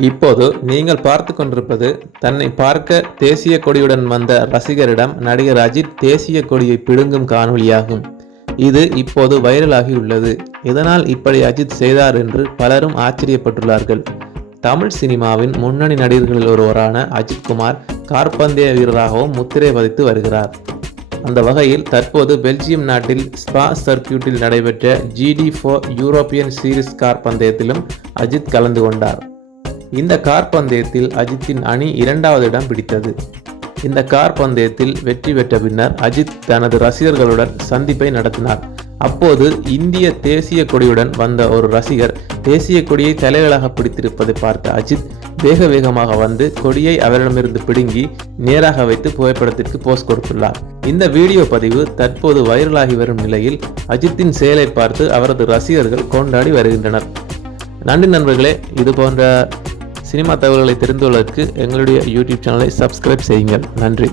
இப்போது நீங்கள் பார்த்து கொண்டிருப்பது தன்னை பார்க்க தேசிய கொடியுடன் வந்த ரசிகரிடம் நடிகர் அஜித் தேசிய கொடியை பிடுங்கும் காணொளியாகும். இது இப்போது வைரலாகி உள்ளது. இதனால் இப்படி அஜித் செய்தார் என்று பலரும் ஆச்சரியப்பட்டுள்ளார்கள். தமிழ் சினிமாவின் முன்னணி நடிகர்களில் ஒருவரான அஜித் குமார் காற்பந்தய வீரராகவும் முத்திரை பதித்து வருகிறார். அந்த வகையில் தற்போது பெல்ஜியம் நாட்டில் ஸ்பா சர்க்கியூட்டில் நடைபெற்ற GD4 யூரோப்பியன் சீரிஸ் கார் பந்தயத்திலும் அஜித் கலந்து கொண்டார். இந்த கார் பந்தயத்தில் அஜித்தின் அணி 2வது இடம் பிடித்தது. இந்த கார் பந்தயத்தில் வெற்றி பெற்ற பின்னர் அஜித் தனது ரசிகர்களுடன் சந்திப்பை நடத்தினார். அப்போது இந்திய தேசிய கொடியுடன் வந்த ஒரு ரசிகர் தேசிய கொடியை தலைகளாக பிடித்திருப்பதை பார்த்த அஜித் வேக வேகமாக வந்து கொடியை அவரிடமிருந்து பிடுங்கி நேராக வைத்து புகைப்படத்திற்கு போஸ் கொடுத்துள்ளார். இந்த வீடியோ பதிவு தற்போது வைரலாகி வரும் நிலையில் அஜித்தின் செயலை பார்த்து அவரது ரசிகர்கள் கொண்டாடி வருகின்றனர். நன்றி நண்பர்களே. இது போன்ற சினிமா தகவல்களை தெரிந்து கொள்வதற்கு எங்களுடைய யூடியூப் சேனலை சப்ஸ்கிரைப் செய்யுங்கள். நன்றி.